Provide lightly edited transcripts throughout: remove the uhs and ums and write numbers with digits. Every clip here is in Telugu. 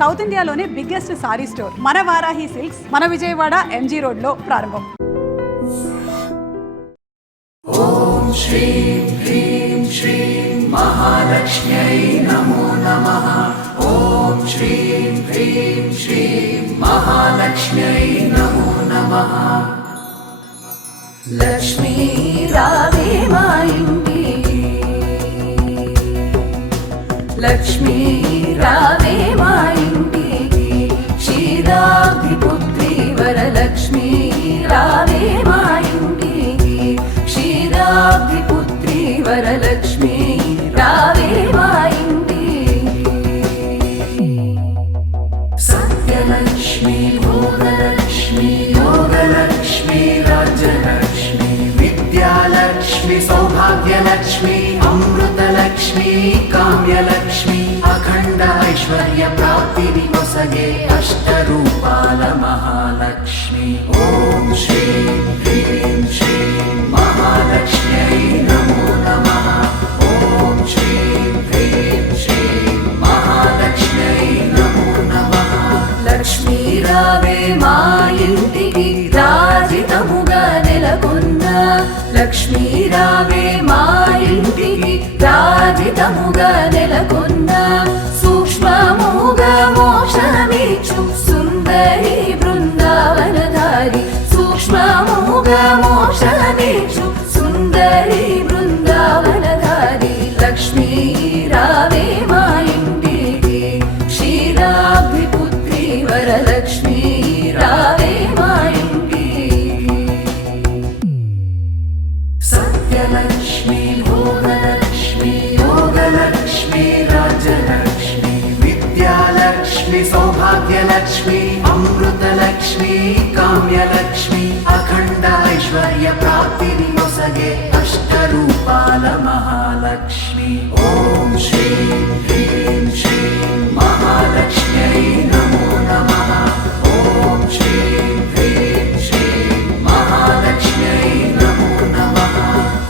సౌత్ ఇండియాలోనే బిగ్గెస్ట్ సారీ స్టోర్ మన వారాహి సిల్క్స్ మన విజయవాడ ఎంజీ రోడ్ లో ప్రారంభం. ఓం శ్రీం హ్రీం శ్రీం మహాలక్ష్మ్యై నమో నమః. ఓం శ్రీం హ్రీం శ్రీం మహాలక్ష్మ్యై నమో నమః. లక్ష్మీ రావే మా ఇంటికి, లక్ష్మీ రావే మా ఇంటికి, క్షీరాబ్ధిపుత్రి వరలక్ష్మీ రావే మా ఇంటికి, క్షీరాబ్ధిపుత్రి వరలక్ష్మీ రావే మా ఇంటికి. సత్యలక్ష్మీ భోగలక్ష్మీ యోగలక్ష్మీ రాజ్యలక్ష్మీ విద్యాలక్ష్మీ సౌభాగ్యలక్ష్మీ అమృతలక్ష్మీ కామ్యలక్ష్మీ అఖండ ఐశ్వర్య ప్రాప్తిని కొసగే అష్టరూపాల మహాలక్ష్మి. ఓం శ్రీం హ్రీం శ్రీం మహాలక్ష్మ్యై నమో నమః. ఓం శ్రీం హ్రీం శ్రీం మహాలక్ష్మ్యై నమో నమః. లక్ష్మీ రావే మా ఇంటికి రాజితముగా నెలకొన్న, లక్ష్మీ రావే మా ఇంటికి రాజితముగా నెలకొన్న, సూక్ష్మముగా మోక్షమిచ్చు సుందరి బృందావనధారి, సూక్ష్మముగా మోక్షమిచ్చు సుందరి బృందావనధారి. లక్ష్మీ రావే మా ఇంటికి, క్షీరాబ్ధిపుత్రి వరలక్ష్మీ రావే మా ఇంటికి. సత్యలక్ష్మీ భోగలక్ష్మీ యోగలక్ష్మీ రాజ్యలక్ష్మీ విద్యాలక్ష్మీ సౌభాగ్యలక్ష్మీ అమృతలక్ష్మీ కామ్యలక్ష్మీ అఖండ ఐశ్వర్య ప్రాప్తిని కొసగే అష్టరూపాల మహాలక్ష్మి. ఓం శ్రీం హ్రీం శ్రీం మహాలక్ష్మ్యై నమో నమః. ఓం శ్రీం హ్రీం శ్రీం మహాలక్ష్మ్యై నమో నమః.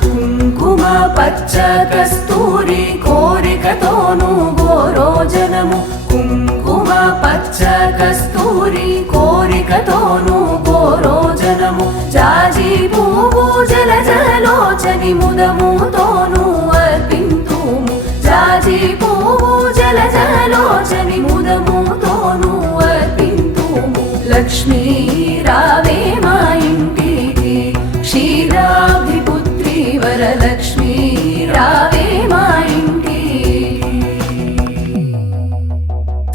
కుంకుమ పచ్చ కస్తూరి కోరికతోను గోరోజనము, కుంకుమ పచ్చ కస్తూరి కోరికతోను గోరోజనము, జాజి పువ్వు జలజలోచని ముదముతోను అర్పింతుము, జాజి పువ్వు జలజలోచని ముదముతోను అర్పింతుము. లక్ష్మీ రావే మా ఇంటికి, క్షీరాబ్ధిపుత్రి వరలక్ష్మీ రావే మా ఇంటికి.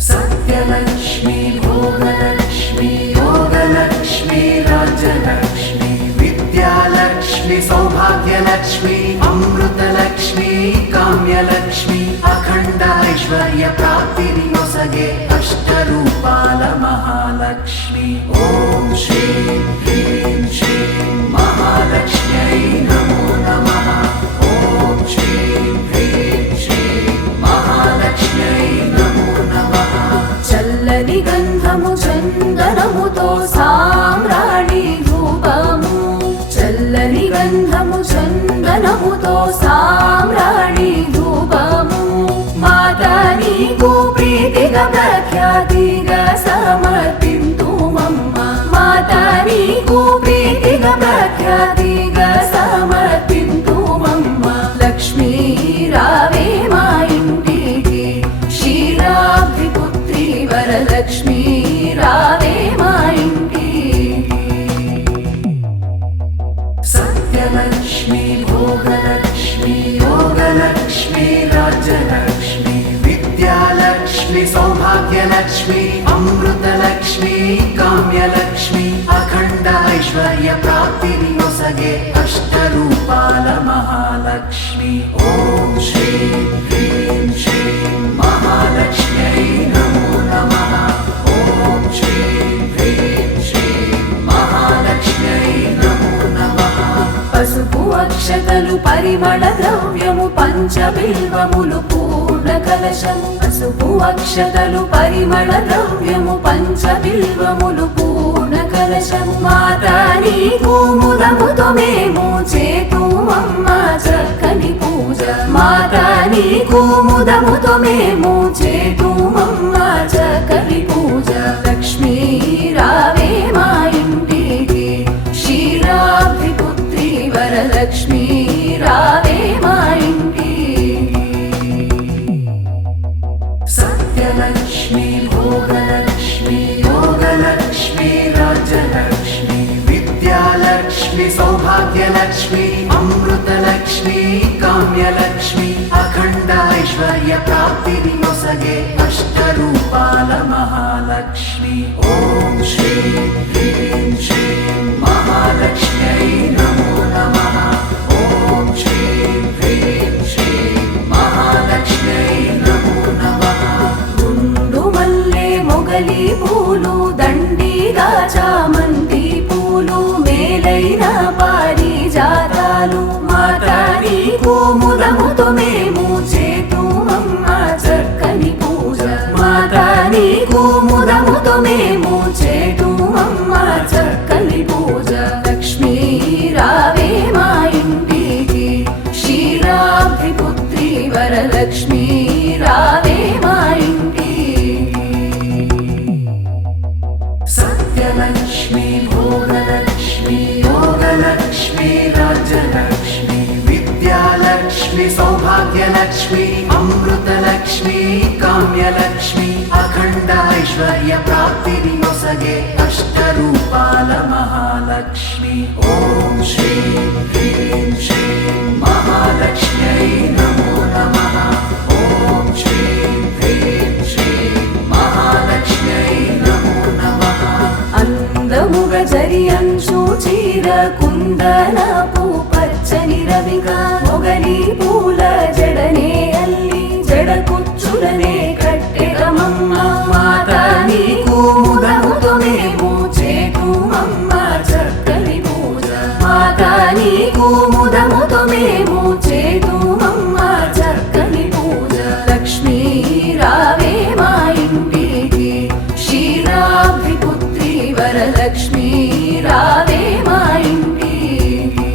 సత్యలక్ష్మీ భోగలక్ష్మీ యోగలక్ష్మీ రాజ్యలక్ష్మీ విద్యాలక్ష్మీ సౌభాగ్యలక్ష్మీ అమృతలక్ష్మీ కామ్యలక్ష్మీ అఖండ ఐశ్వర్య ప్రాప్తిని కొసగే అష్టరూపాల మహాలక్ష్మి. ఓం శ్రీం హ్రీం శ్రీం మహాలక్ష్మ్యై నమో నమః. ఓం శ్రీం హ్రీం శ్రీం మహాలక్ష్మ్యై నమో నమః. చల్లని గంధము చందనముతో సామ్రాణి ధూపము, చల్లని గంధము చందనముతో సామ్రాణి ధూపము, మాతా నీకు ప్రీతిగా ప్రఖ్యాతిగా సమర్పింతుమమ్మ, మాతా నీకు ప్రీతిగా ప్రఖ్యాతిగా సమర్పింతుమమ్మ. లక్ష్మీ రావే మా ఇంటికి, క్షీరాబ్ధిపుత్రి వరలక్ష్మీ రావే మా ఇంటికి. సత్యలక్ష్మీ భోగలక్ష్మీ యోగలక్ష్మీ రాజ్యలక్ష్మీ విద్యాలక్ష్మీ సౌభాగ్యలక్ష్మీ అమృతలక్ష్మీ కామ్యలక్ష్మీ అఖండ ఐశ్వర్య ప్రాప్తిని కొసగే అష్టరూపాల మహాలక్ష్మి. ఓం శ్రీం హ్రీం శ్రీం మహాలక్ష్మ్యై నమో నమః. ఓం శ్రీం హ్రీం శ్రీం మహాలక్ష్మ్యై నమో నమః. పసుపు అక్షతలు పరిమళ ద్రవ్యము పంచబిల్వములు పూర్ణ కలశము, పసుపు అక్షతలు పరిమళ ద్రవ్యము పంచబిల్వములు పూర్ణ కలశము, కలశము మాతా నీకు ముదముతో మేము చేతుమమ్మ చక్కని పూజ మాతా నీకు ముదముతో మేము చేతుమమ్మ చక్కని పూజ లక్ష్మీ రావే మా ఇంటికి క్షీరాబ్ది పుత్రి వరలక్ష్మీ రావే మా ఇంటికి సత్యలక్ష్మి భోగలక్ష్మి యోగలక్ష్మి రాజ్యలక్ష్మి విద్యాలక్ష్మి సౌభాగ్యలక్ష్మి అమృతలక్ష్మి కామ్యలక్ష్మి అఖండ ఐశ్వర్య ప్రాప్తిని నొసగే అష్టరూపాల మహాలక్ష్మి ఓం శ్రీం హ్రీం శ్రీం మహాలక్ష్మ్యై నమో నమః ఓం శ్రీం హ్రీం శ్రీం మహాలక్ష్మ్యై నమో నమః గుండు మల్లె మొగలి పూలు దండిగా చామంతి పూలు మేలైన పారిజాతాలు మాతా నీకు ముదముతో మేము చేతుమమ్మ చక్కని పూజ మాతా నీకు ముదముతో మేము చేతుమమ్మ చక్కని పూజ లక్ష్మీ రావే మా ఇంటికి క్షీరాబ్ది పుత్రి వరలక్ష్మీ రావే మా ఇంటికి సత్యలక్ష్మి భోగలక్ష్మి యోగలక్ష్మి రాజ్యలక్ష్మి విద్యాలక్ష్మి సౌభాగ్యలక్ష్మి అమృతలక్ష్మి కామ్యలక్ష్మి అఖండ ఐశ్వర్య ప్రాప్తిని నొసగే అష్టరూపాల మహాలక్ష్మి ఓం శ్రీం హ్రీం శ్రీం మహాలక్ష్మ్యై నమో నమః ఓం శ్రీం హ్రీం శ్రీం మహాలక్ష్మ్యై నమో నమః అందముగ జరియంచు చీర కుందనపు పచ్చని రవిగా మొగలి పూల జడనే అల్లి జడ కుచ్చులనే కట్టెదమమ్మ మాతా నీకు ముదముతో మేము చేతుమమ్మ చక్కని పూజ మాతా నీకు ముదముతో మేము చేతుమమ్మ చక్కని పూజ లక్ష్మీ రావే మా ఇంటికి క్షీరాబ్ది పుత్రి వరలక్ష్మీ రావే మా ఇంటికి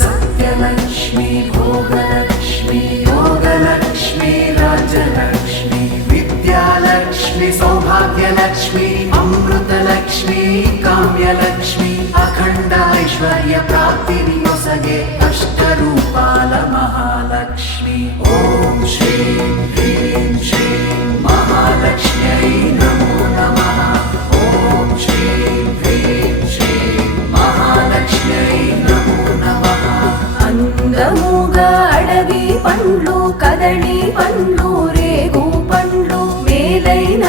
సత్యలక్ష్మి భోగలక్ష్మి యోగలక్ష్మి రాజ్యలక్ష్మి విద్యాలక్ష్మి సౌభాగ్యలక్ష్మి అమృతలక్ష్మి కామ్యలక్ష్మి అఖండ ఐశ్వర్య ప్రాప్తిని నొసగే అష్టరూపాల మహాలక్ష్మి ఓం శ్రీం హ్రీం శ్రీం మహాలక్ష్మ్యై నమో నమః ఓం శ్రీం హ్రీం శ్రీం మహాలక్ష్మ్యై నమో నమః అందముగా అడవి పండ్లు కదళి పండ్లు రేగు పండ్లు మేలైన